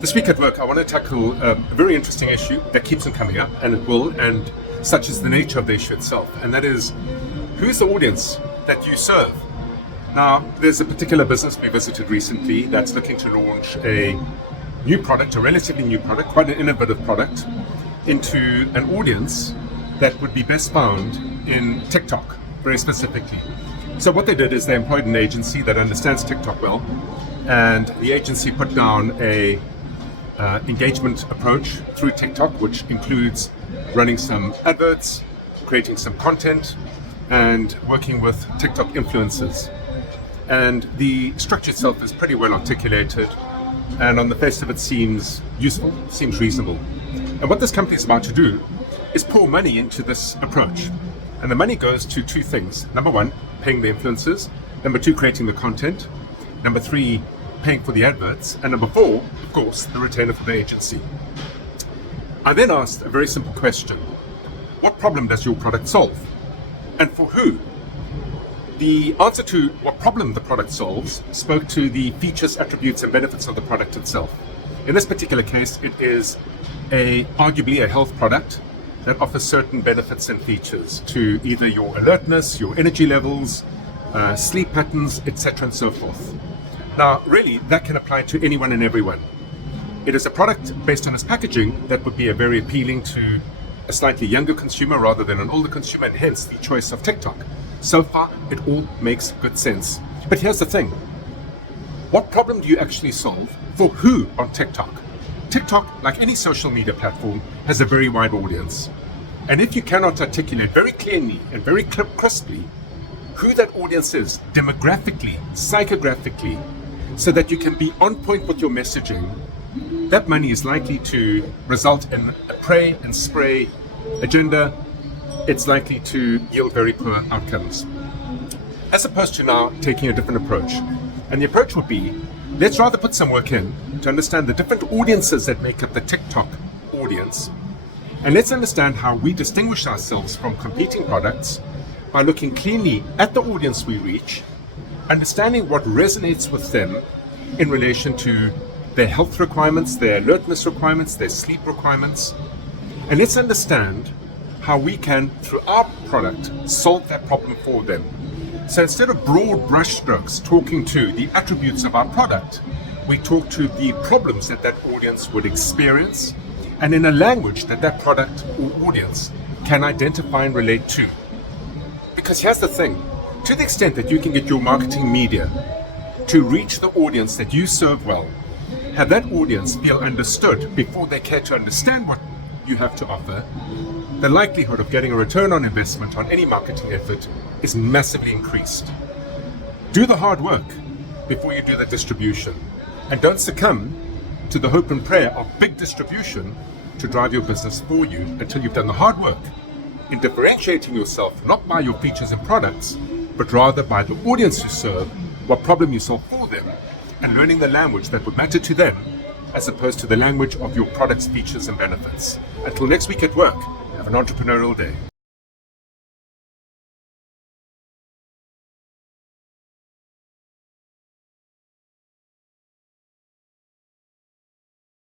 This week at work, I want to tackle a very interesting issue that keeps on coming up, and it will, and such is the nature of the issue itself, and that is, who's the audience that you serve? Now, there's a particular business we visited recently that's looking to launch a new product, a relatively new product, quite an innovative product, into an audience that would be best found in TikTok, very specifically. So what they did is they employed an agency that understands TikTok well, and the agency put down a engagement approach through TikTok, which includes running some adverts, creating some content, and working with TikTok influencers. And the structure itself is pretty well articulated, and on the face of it seems useful, seems reasonable. And what this company is about to do is pour money into this approach. And the money goes to two things. Number one, paying the influencers. Number two, creating the content. Number three, paying for the adverts. And number four, of course, the retainer for the agency. I then asked a very simple question. What problem does your product solve? And for who? The answer to what problem the product solves spoke to the features, attributes, and benefits of the product itself. In this particular case, it is arguably a health product that offers certain benefits and features to either your alertness, your energy levels, sleep patterns, etc. and so forth. Now, really, that can apply to anyone and everyone. It is a product based on its packaging that would be very appealing to a slightly younger consumer rather than an older consumer, and hence the choice of TikTok. So far, it all makes good sense. But here's the thing. What problem do you actually solve for who on TikTok? TikTok, like any social media platform, has a very wide audience. And if you cannot articulate very clearly and very crisply who that audience is, demographically, psychographically, so that you can be on point with your messaging, that money is likely to result in a pray and spray agenda. It's likely to yield very poor outcomes. As opposed to now taking a different approach. And the approach would be, let's rather put some work in to understand the different audiences that make up the TikTok audience. And let's understand how we distinguish ourselves from competing products by looking cleanly at the audience we reach, understanding what resonates with them in relation to their health requirements, their alertness requirements, their sleep requirements. And let's understand how we can, through our product, solve that problem for them. So instead of broad brushstrokes talking to the attributes of our product, we talk to the problems that that audience would experience, and in a language that that product or audience can identify and relate to. Because here's the thing, to the extent that you can get your marketing media to reach the audience that you serve well, have that audience feel understood before they care to understand what you have to offer, the likelihood of getting a return on investment on any marketing effort is massively increased. Do the hard work before you do the distribution, and don't succumb to the hope and prayer of big distribution to drive your business for you until you've done the hard work in differentiating yourself not by your features and products, but rather by the audience you serve, what problem you solve for them, and learning the language that would matter to them as opposed to the language of your product's features and benefits. Until next week at work, have an entrepreneurial day.